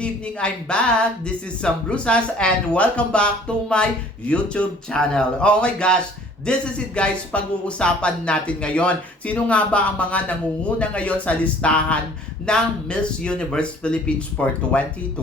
good evening. I'm back. This is Sam Brusas and welcome back to my YouTube channel. Oh my gosh, this is it guys, pag-uusapan natin ngayon. Sino nga ba ang mga nangunguna ngayon sa listahan ng Miss Universe Philippines for 2025?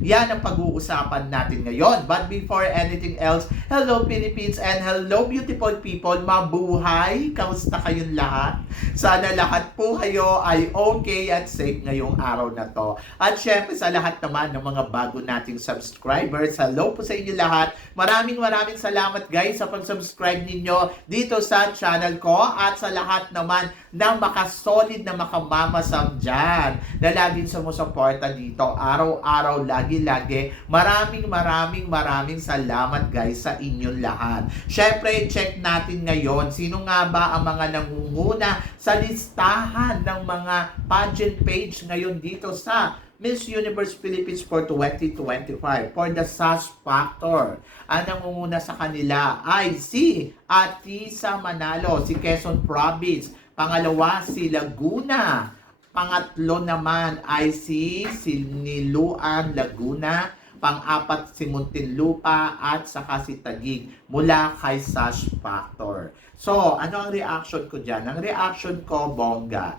Yan ang pag-uusapan natin ngayon. But before anything else, hello Philippines and hello beautiful people. Mabuhay! Kamusta kayong lahat? Sana lahat po kayo ay okay at safe ngayong araw na to. At syempre sa lahat naman ng mga bago nating subscribers, hello po sa inyo lahat. Maraming maraming salamat guys sa pag-subscribe ninyo dito sa channel ko at sa lahat naman ng makasolid na makamamasam dyan na laging sumusuporta dito araw-araw, lagi-lagi. Maraming maraming maraming salamat guys sa inyong lahat. Syempre, check natin ngayon sino nga ba ang mga nangunguna sa listahan ng mga pageant page ngayon dito sa Miss Universe Philippines for 2025 for the SAS Factor. Ang nangunguna sa kanila ay si Atisa Manalo, si Quezon Province. Pangalawa, si Laguna. Pangatlo naman ay si Siniluan Laguna. Pang-apat si Muntinlupa at saka si Tagig mula kay Sash Factor. So, ano ang reaction ko dyan? Ang reaction ko, bongga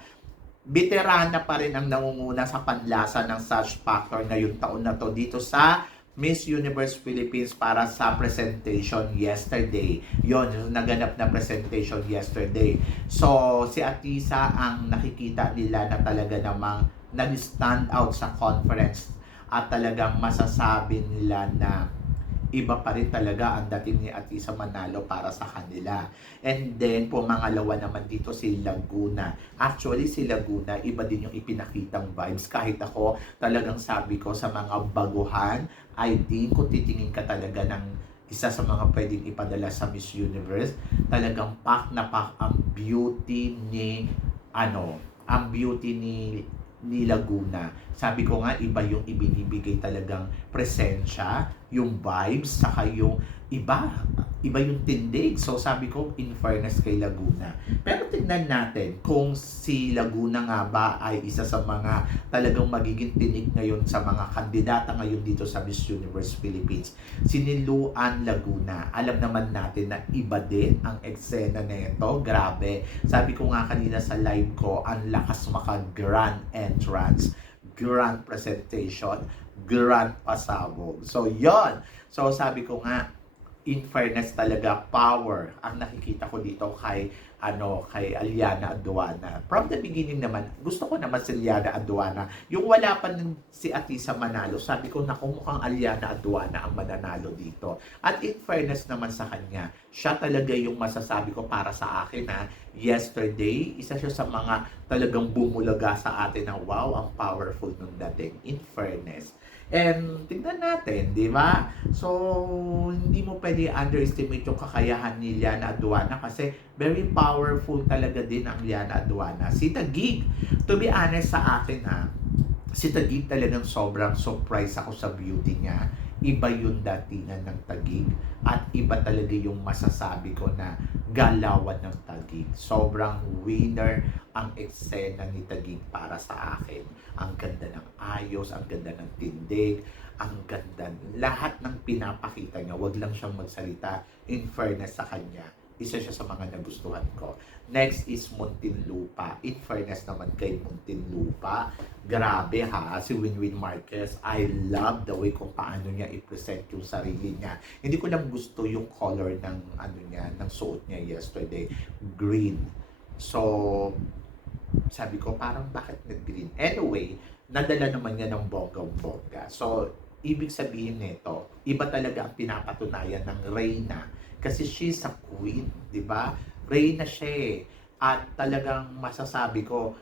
veterana pa rin ang nangunguna sa panlasa ng Sash Factor ngayong taon na to dito sa Miss Universe Philippines para sa presentation yesterday. Yon, yung naganap na presentation yesterday. So, si Atisa ang nakikita nila na talaga namang nag-stand out sa conference at talagang masasabi nila na iba pa rin talaga ang dating ni Atisa Manalo para sa kanila. And then, pumangalawa naman dito si Laguna. Actually, si Laguna, iba din yung ipinakitang vibes. Kahit ako, talagang sabi ko sa mga baguhan, I think kung titingin ka talaga ng isa sa mga pwedeng ipadala sa Miss Universe, talagang pak na pak ang beauty ni, ano, ang beauty ni ni Laguna. Sabi ko nga, iba yung ibinibigay talagang presensya, yung vibes, saka yung iba, iba yung tindig. So sabi ko, in fairness kay Laguna. Pero tignan natin kung si Laguna nga ba ay isa sa mga talagang magiging tinig ngayon sa mga kandidata ngayon dito sa Miss Universe Philippines. Si Niluan Laguna. Alam naman natin na iba din ang eksena nito. Grabe. Sabi ko nga kanina sa live ko, ang lakas maka-grand entrance, grand presentation, grand pasabog. So, yon So, sabi ko nga, in fairness talaga power ang nakikita ko dito kay ano kay Aliana Aduana. From the beginning naman, gusto ko naman si Aliana Aduana. Yung wala pa ng si Atisa Manalo, sabi ko naku mukhang Aliana Aduana ang mananalo dito. At in fairness naman sa kanya, siya talaga yung masasabi ko para sa akin ha. Yesterday, isa siya sa mga talagang bumulaga sa atin na wow, ang powerful nung dating. In fairness. And tignan natin, di ba? So, hindi mo pwede underestimate yung kakayahan ni Liana Aduana kasi very powerful talaga din ang Liana Aduana. Si Tagig, to be honest sa akin ha, si Tagig talagang sobrang surprise ako sa beauty niya. Iba yung datingan ng Tagig at iba talaga yung masasabi ko na galawan ng Tagig. Sobrang winner ang eksena ni Tagig para sa akin. Ang ganda ng ayos, ang ganda ng tindig, ang ganda. Lahat ng pinapakita niya, wag lang siyang magsalita in fairness sa kanya isa siya sa mga nagustuhan ko. Next is Muntinlupa. In fairness naman kay Muntinlupa, grabe ha, si Winwin Marquez, I love the way kung paano niya i-present yung sarili niya. Hindi ko lang gusto yung color ng ano niya, ng suot niya yesterday, green. So, sabi ko, parang bakit nag-green? Anyway, nadala naman niya ng bonggang-bongga. So, ibig sabihin nito, iba talaga ang pinapatunayan ng Reyna kasi she's a queen, di ba? Reyna siya eh. At talagang masasabi ko,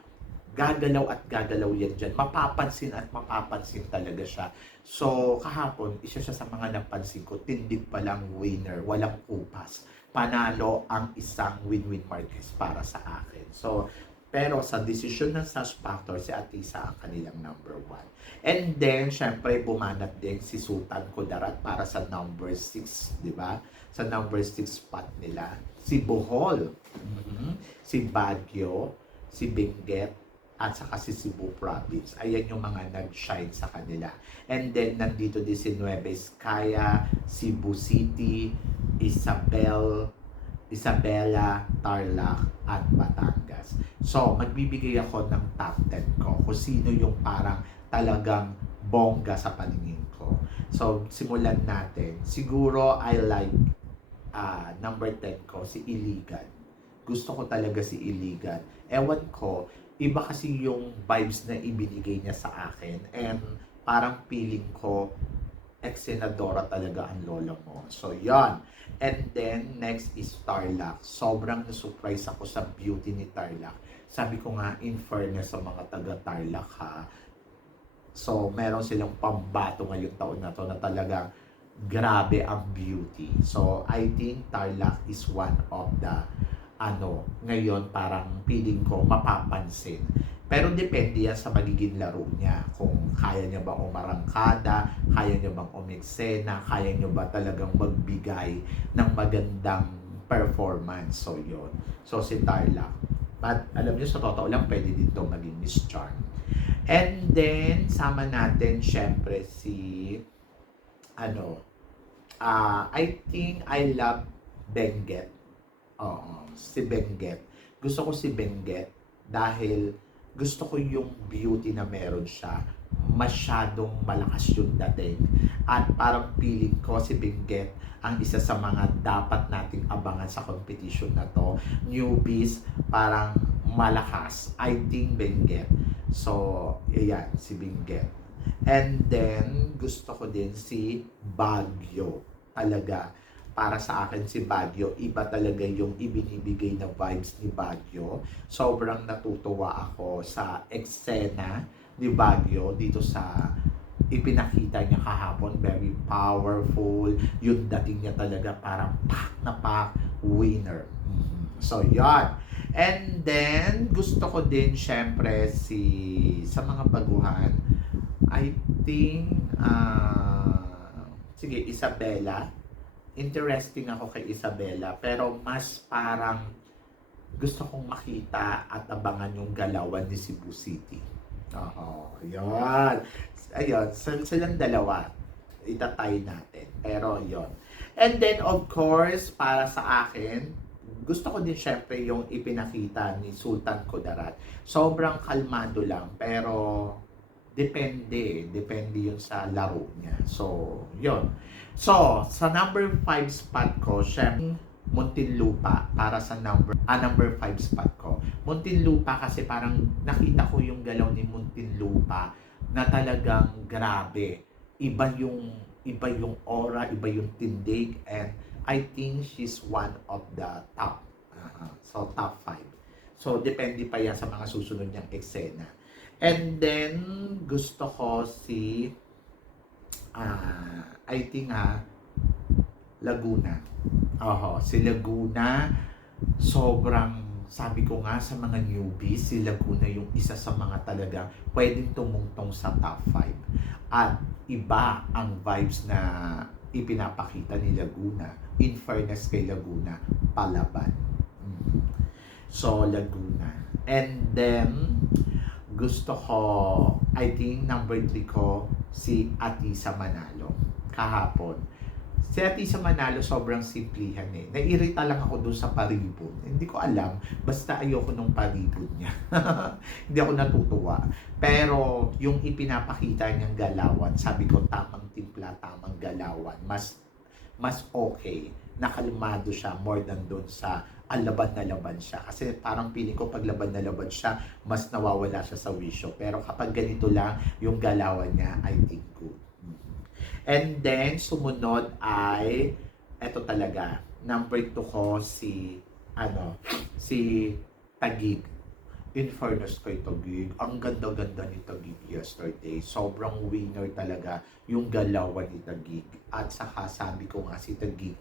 gagalaw at gagalaw yan dyan. Mapapansin at mapapansin talaga siya. So, kahapon, isa siya sa mga napansin ko, tindig palang winner, walang kupas. Panalo ang isang win-win Marquez para sa akin. So, pero sa desisyon ng Sash Factor, si Atisa ang kanilang number one. And then, syempre, bumanat din si Sultan Kudarat para sa number 6, di ba? Sa number 6 spot nila. Si Bohol, mhm, si Baguio, si Benguet, at saka si Cebu Province. Ayan yung mga nag-shine sa kanila. And then, nandito din si Nueva Ecija, Cebu City, Isabel, Isabela, Tarlac, at Batangas. So, magbibigay ako ng top 10 ko kung sino yung parang talagang bongga sa paningin ko. So, simulan natin. Siguro, I like ah, number 10 ko, si Iligan. Gusto ko talaga si Iligan. Ewan ko, iba kasi yung vibes na ibinigay niya sa akin. And parang feeling ko, ex-senadora talaga ang lola mo. So, yon And then, next is Tarlac. Sobrang na-surprise ako sa beauty ni Tarlac. Sabi ko nga, in fairness sa mga taga-Tarlac ha. So, meron silang pambato ngayong taon na to na talagang grabe ang beauty. So, I think Tarlac is one of the ano, ngayon parang feeling ko mapapansin. Pero depende yan sa magiging laro niya. Kung kaya niya ba umarangkada, kaya niya bang umiksena, kaya niya ba talagang magbigay ng magandang performance. So, yon So, si Tarlac. But, alam niyo, sa totoo lang, pwede din to maging Miss Charm. And then, sama natin, syempre, si, ano, ah I think I love Benguet. Oo, si Benguet. Gusto ko si Benguet dahil gusto ko yung beauty na meron siya. Masyadong malakas yung dating. At parang feeling ko si Benguet ang isa sa mga dapat nating abangan sa competition na to. Newbies, parang malakas. I think Benguet. So, ayan, si Benguet. And then, gusto ko din si Baguio. Talaga, para sa akin si Baguio, iba talaga yung ibinibigay na vibes ni Baguio. Sobrang natutuwa ako sa eksena ni Baguio dito sa ipinakita niya kahapon. Very powerful. Yung dating niya talaga parang pak na pak winner. Mhm. So, yon And then, gusto ko din syempre si sa mga baguhan, I think, ah, sige, Isabela. Interesting ako kay Isabela, pero mas parang gusto kong makita at abangan yung galawan ni Cebu City. Oo, yun. Ayun, sil- silang dalawa, itatay natin. Pero yon And then, of course, para sa akin, gusto ko din syempre yung ipinakita ni Sultan Kudarat. Sobrang kalmado lang, pero depende. Depende yun sa laro niya. So, yun. So, sa number 5 spot ko, syempre, Muntinlupa para sa number ah, number 5 spot ko. Muntinlupa kasi parang nakita ko yung galaw ni Muntinlupa na talagang grabe. Iba yung iba yung aura, iba yung tindig and I think she's one of the top. Aha. so top 5. So depende pa yan sa mga susunod niyang eksena. And then gusto ko si ah I think ha Laguna. Oho, si Laguna sobrang sabi ko nga sa mga newbies, si Laguna yung isa sa mga talaga pwedeng tumungtong sa top 5. At iba ang vibes na ipinapakita ni Laguna. In fairness kay Laguna, palaban. Mhm. So, Laguna. And then, gusto ko, I think number 3 ko, si Atisa Manalo. Kahapon. Si Atisa Manalo, sobrang simplihan eh. Nairita lang ako dun sa paribon. Hindi ko alam. Basta ayoko nung paribon niya. Hindi ako natutuwa. Pero, yung ipinapakita niyang galawan, sabi ko, tamang timpla, tamang galawan. Mas, mas okay. Nakalmado siya more than dun sa ang laban na laban siya. Kasi parang feeling ko pag laban na laban siya, mas nawawala siya sa wisyo. Pero kapag ganito lang, yung galawan niya, I think good. Mhm. And then, sumunod ay, eto talaga, number 2 ko si, ano, si Tagig. In fairness kay Tagig, ang ganda-ganda ni Tagig yesterday. Sobrang winner talaga yung galawan ni Tagig. At saka sabi ko nga si Tagig,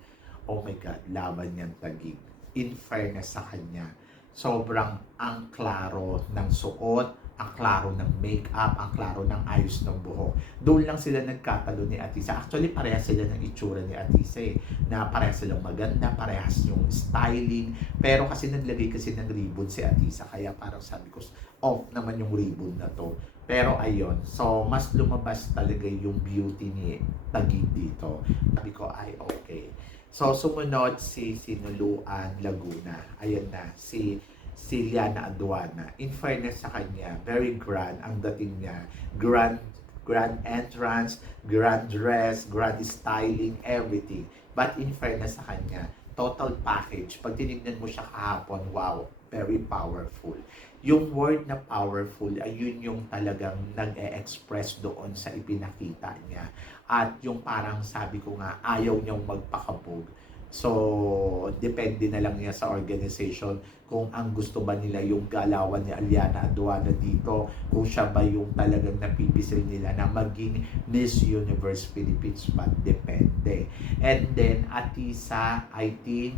oh my God, laban niyan Tagig. In fairness sa kanya, sobrang ang klaro ng suot ang klaro ng makeup, ang klaro ng ayos ng buhok. Doon lang sila nagkatalo ni Atisa. Actually, parehas sila ng itsura ni Atisa eh. Na parehas silang maganda, parehas yung styling. Pero kasi naglagay kasi ng ribbon si Atisa. Kaya parang sabi ko, off naman yung ribbon na to. Pero ayun, so mas lumabas talaga yung beauty ni Tagig dito. Sabi ko, ay okay. So sumunod si Sinuluan Laguna. Ayan na, si si Liana Aduana. In fairness sa kanya, very grand ang dating niya. Grand grand entrance, grand dress, grand styling, everything. But in fairness sa kanya, total package. Pag tinignan mo siya kahapon, wow, very powerful. Yung word na powerful, ayun yung talagang nag-e-express doon sa ipinakita niya. At yung parang sabi ko nga, ayaw niyang magpakabog. So, depende na lang niya sa organization kung ang gusto ba nila yung galawan ni Aliana Aduana dito, kung siya ba yung talagang napipisil nila na maging Miss Universe Philippines ba, depende. And then, Atisa, I think,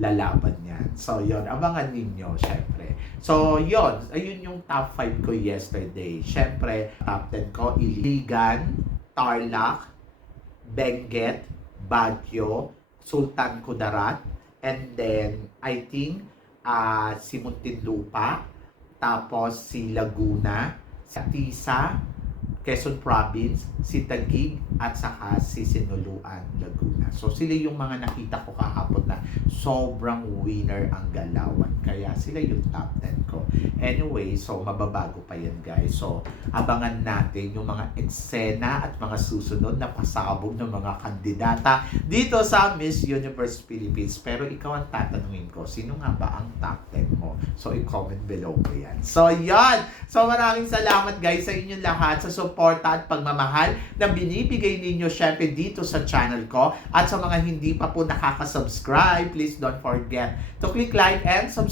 lalaban yan. So, yon abangan ninyo, syempre. So, yon ayun yung top 5 ko yesterday. Syempre, top 10 ko, Iligan, Tarlac, Benguet, Baguio, Sultan Kudarat, and then I think uh, si Muntinlupa, tapos si Laguna, si Tisa, Quezon Province, si Taguig, at saka si Sinuluan, Laguna. So sila yung mga nakita ko kahapon na sobrang winner ang galawan. Kaya sila yung top 10 ko. Anyway, so mababago pa yan guys. So abangan natin yung mga eksena at mga susunod na pasabog ng mga kandidata dito sa Miss Universe Philippines. Pero ikaw ang tatanungin ko, sino nga ba ang top 10 mo? So i-comment below ko yan. So yan! So maraming salamat guys sa inyong lahat sa suporta at pagmamahal na binibigay ninyo syempre dito sa channel ko. At sa mga hindi pa po nakaka-subscribe, please don't forget to click like and subscribe